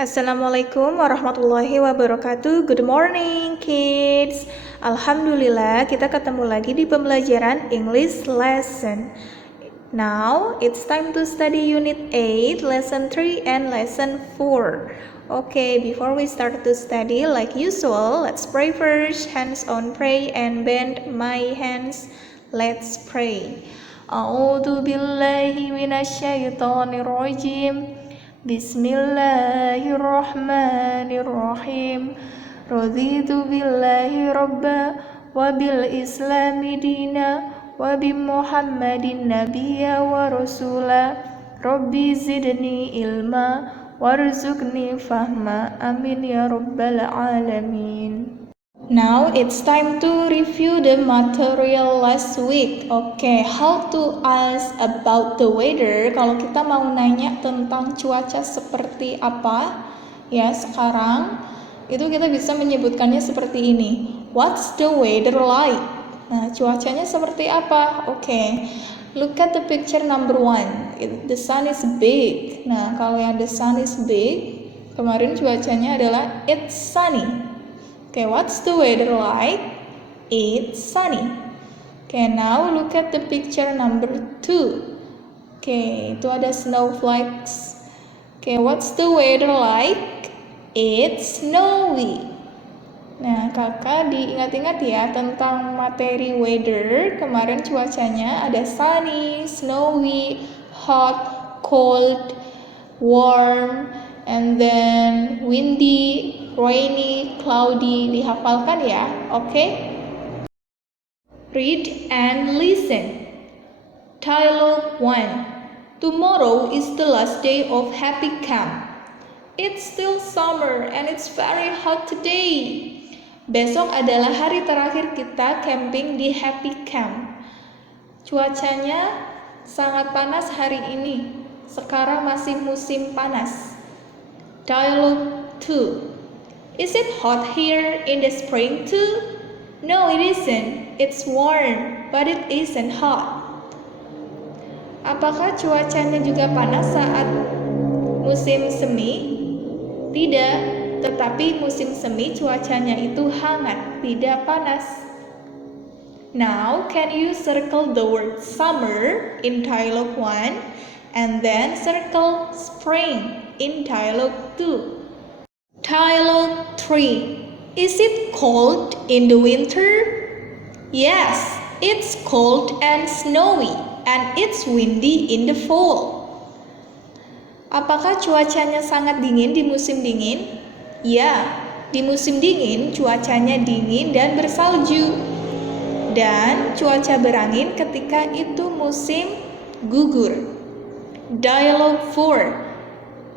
Assalamualaikum warahmatullahi wabarakatuh. Good morning, kids. Alhamdulillah, kita ketemu lagi di pembelajaran English lesson. Now, it's time to study Unit 8, Lesson 3 and Lesson 4. Okay, before we start to study, like usual, let's pray first. Hands on pray and bend my hands. Let's pray. A'udzu billahi minasyaitonir rajim. Bismillahirrahmanirrahim. Raditu billahi rabba wa bil islami dina wa bi Muhammadin nabiyya wa rasula. Rabbi zidni ilma warzuqni fahma. Amin ya rabbal alamin. Now it's time to review the material last week. Okay, how to ask about the weather? Kalau kita mau nanya tentang cuaca seperti apa, ya sekarang itu kita bisa menyebutkannya seperti ini. What's the weather like? Nah, cuacanya seperti apa? Okay, look at the picture number 1. The sun is big. Nah, kalau yang the sun is big, kemarin cuacanya adalah it's sunny. Okay, what's the weather like? It's sunny. Okay, now look at the picture number 2. Okay, itu ada snowflakes. Okay, what's the weather like? It's snowy. Nah, kakak diingat-ingat ya tentang materi weather. Kemarin cuacanya ada sunny, snowy, hot, cold, warm, and then windy, rainy, cloudy. Dihafalkan ya, oke? Read and listen. Dialogue 1. Tomorrow is the last day of happy camp. It's still summer and it's very hot today. Besok adalah hari terakhir kita camping di happy camp. Cuacanya sangat panas hari ini. Sekarang masih musim panas. Dialogue 2. Is it hot here in the spring too? No, it isn't. It's warm, but it isn't hot. Apakah cuacanya juga panas saat musim semi? Tidak, tetapi musim semi cuacanya itu hangat, tidak panas. Now, can you circle the word summer in dialogue 1 and then circle spring in dialogue 2? Dialogue 3. Is it cold in the winter? Yes, it's cold and snowy, and it's windy in the fall. Apakah cuacanya sangat dingin di musim dingin? Ya, di musim dingin cuacanya dingin dan bersalju. Dan cuaca berangin ketika itu musim gugur. Dialogue 4.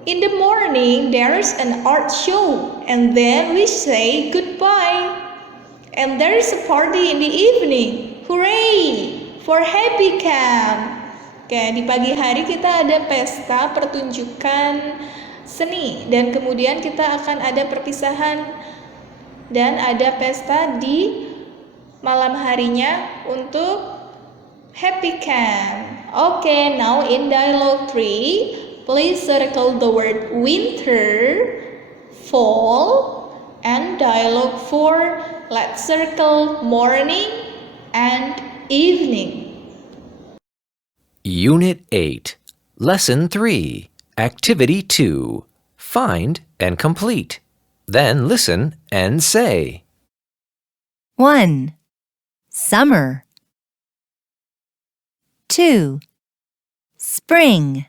In the morning, there's an art show, and then we say goodbye. And there's a party in the evening. Hooray! For happy camp. Oke, di pagi hari kita ada pesta pertunjukan seni. Dan kemudian kita akan ada perpisahan dan ada pesta di malam harinya untuk happy camp. Oke, now in dialogue 3, please circle the word winter, fall, and dialogue 4, let's circle morning and evening. Unit 8, Lesson 3, Activity 2. Find and complete. Then listen and say. 1. Summer. 2. Spring.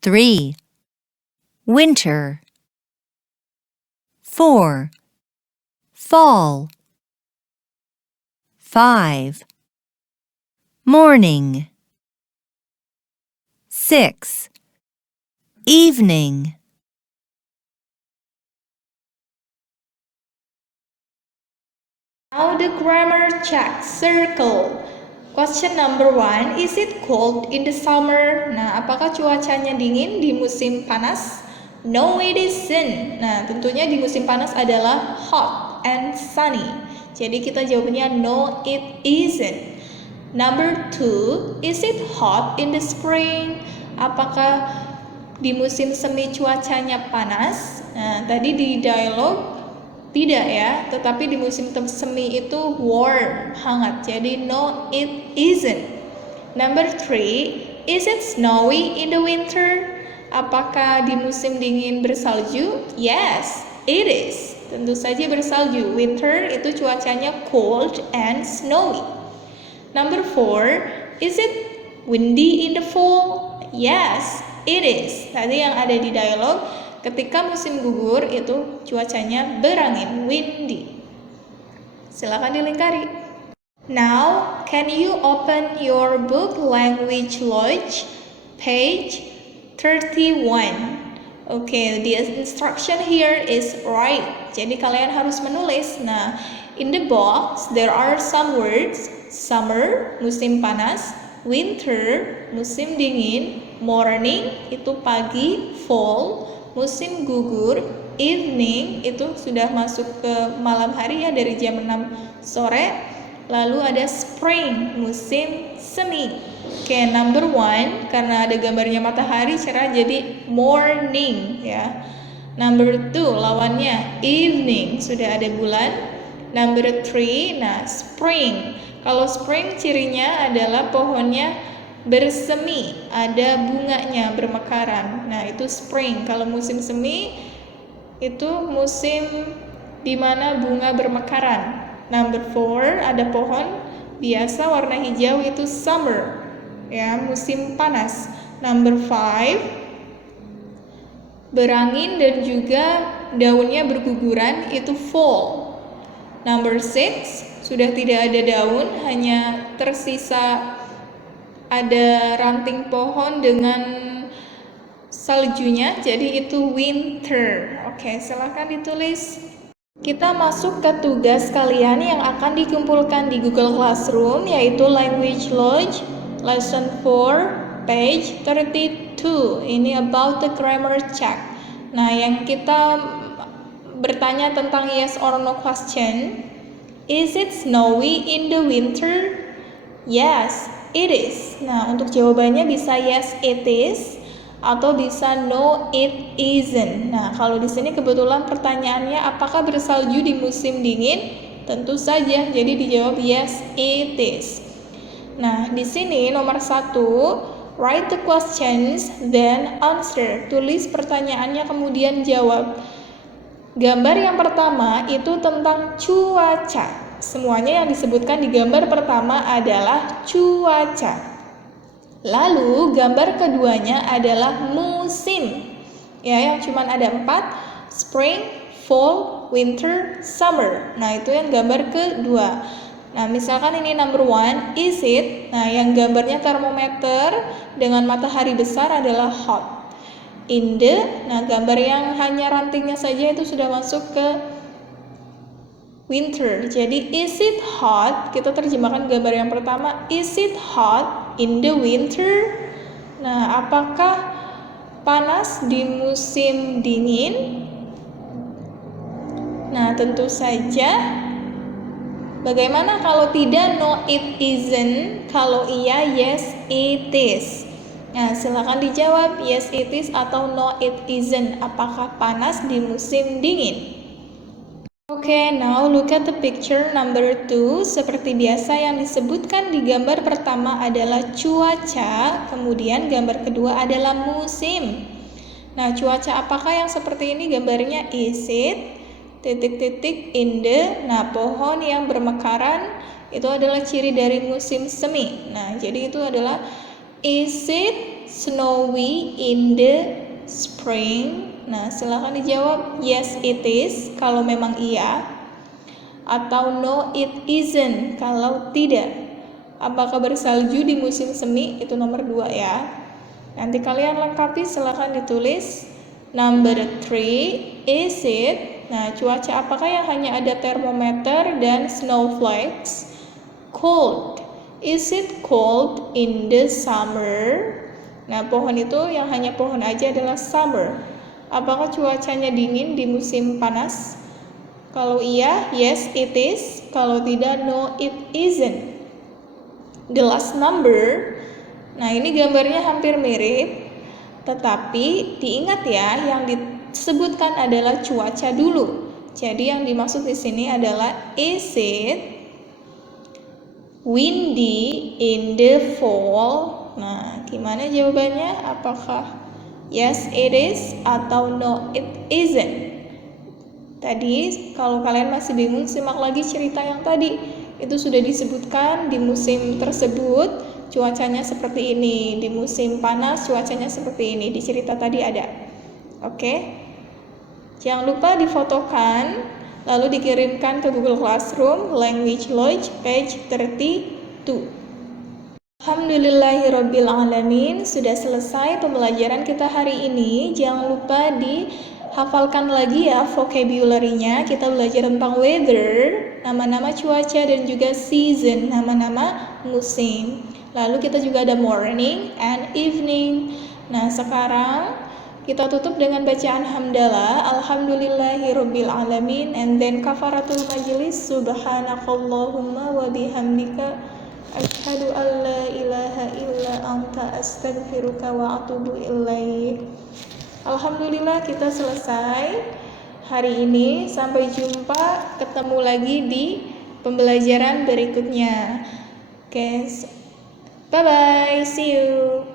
3. Winter. 4. Fall. 5. Morning. 6. Evening. Now the grammar check. Circle. Question number 1. Is it cold in the summer? Nah, apakah cuacanya dingin di musim panas? No, it isn't. Nah, tentunya di musim panas adalah hot and sunny. Jadi kita jawabnya no, it isn't. Number 2, is it hot in the spring? Apakah di musim semi cuacanya panas. Nah, tadi di dialog tidak ya, tetapi di musim semi itu warm, hangat. Jadi no, it isn't. Number 3, is it snowy in the winter? Apakah di musim dingin bersalju? Yes, it is. Tentu saja bersalju. Winter itu cuacanya cold and snowy. Number 4, is it windy in the fall? Yes, it is. Tadi yang ada di dialog, ketika musim gugur itu cuacanya berangin, windy. Silakan dilingkari. Now, can you open your book Language Lodge, page 31. Okay, the instruction here is write. Jadi kalian harus menulis. Nah, in the box there are some words. Summer, musim panas. Winter, musim dingin. Morning, itu pagi. Fall, musim gugur. Evening, itu sudah masuk ke malam hari ya, dari jam 6 sore. Lalu ada spring, musim semi. Oke, number 1, karena ada gambarnya matahari cerah jadi morning ya. Number 2, lawannya evening, sudah ada bulan. Number 3, nah spring. Kalau spring cirinya adalah pohonnya bersemi, ada bunganya bermekaran. Nah, itu spring. Kalau musim semi itu musim di mana bunga bermekaran. Number 4, ada pohon biasa warna hijau, itu summer ya, musim panas. Number 5, berangin dan juga daunnya berguguran, itu fall. Number 6, sudah tidak ada daun, hanya tersisa ada ranting pohon dengan saljunya, jadi itu winter. Oke, silahkan ditulis. Kita masuk ke tugas kalian yang akan dikumpulkan di Google Classroom, yaitu Language Lodge Lesson 4 page 32. Ini about the grammar check. Nah, yang kita bertanya tentang yes or no question. Is it snowy in the winter? Yes, it is. Nah, untuk jawabannya bisa yes it is atau bisa no it isn't. Nah, kalau di sini kebetulan pertanyaannya apakah bersalju di musim dingin? Tentu saja. Jadi dijawab yes it is. Nah, di sini nomor 1, write the questions then answer. Tulis pertanyaannya kemudian jawab. Gambar yang pertama itu tentang cuaca. Semuanya yang disebutkan di gambar pertama adalah cuaca. Lalu gambar keduanya adalah musim. Ya, yang cuma ada 4, spring, fall, winter, summer. Nah, itu yang gambar kedua. Nah, misalkan ini number 1, is it? Nah, yang gambarnya termometer dengan matahari besar adalah hot. In the, nah gambar yang hanya rantingnya saja itu sudah masuk ke winter. Jadi is it hot? Kita terjemahkan gambar yang pertama, is it hot in the winter? Nah, apakah panas di musim dingin? Nah, tentu saja. Bagaimana kalau tidak? No, it isn't. Kalau iya, yes, it is. Nah, silakan dijawab yes, it is atau no, it isn't. Apakah panas di musim dingin? Okay, now look at the picture number 2. Seperti biasa yang disebutkan di gambar pertama adalah cuaca, kemudian gambar kedua adalah musim. Nah, cuaca apakah yang seperti ini gambarnya? Is it titik-titik in the. Nah, pohon yang bermekaran itu adalah ciri dari musim semi. Nah, jadi itu adalah is it snowy in the spring? Nah, silahkan dijawab yes it is kalau memang iya, atau no it isn't kalau tidak. Apakah bersalju di musim semi? Itu nomor 2 ya. Nanti kalian lengkapi, silahkan ditulis. Number 3, is it? Nah, cuaca apakah yang hanya ada termometer dan snowflakes? Cold. Is it cold in the summer? Nah, pohon itu yang hanya pohon aja adalah summer. Apakah cuacanya dingin di musim panas? Kalau iya, yes it is. Kalau tidak, no it isn't. The last number. Nah, ini gambarnya hampir mirip. Tetapi diingat ya, yang disebutkan adalah cuaca dulu. Jadi yang dimaksud di sini adalah is it windy in the fall? Nah, gimana jawabannya? Apakah yes it is atau no it isn't? Tadi kalau kalian masih bingung, simak lagi cerita yang tadi. Itu sudah disebutkan di musim tersebut cuacanya seperti ini, di musim panas cuacanya seperti ini. Di cerita tadi ada. Oke. Jangan lupa difotokan lalu dikirimkan ke Google Classroom Language Lodge page 32. Alhamdulillahirabbil alamin, sudah selesai pembelajaran kita hari ini. Jangan lupa dihafalkan lagi ya vocabulary-nya. Kita belajar tentang weather, nama-nama cuaca, dan juga season, nama-nama musim. Lalu kita juga ada morning and evening. Nah, sekarang kita tutup dengan bacaan hamdalah, alhamdulillahirabbil alamin, and then kafaratul majlis, subhanakallahumma wa bihamdika asyhadu an la ilaha illa anta astaghfiruka wa atubu ilaik. Alhamdulillah kita selesai hari ini. Sampai jumpa, ketemu lagi di pembelajaran berikutnya. Oke, bye bye, see you.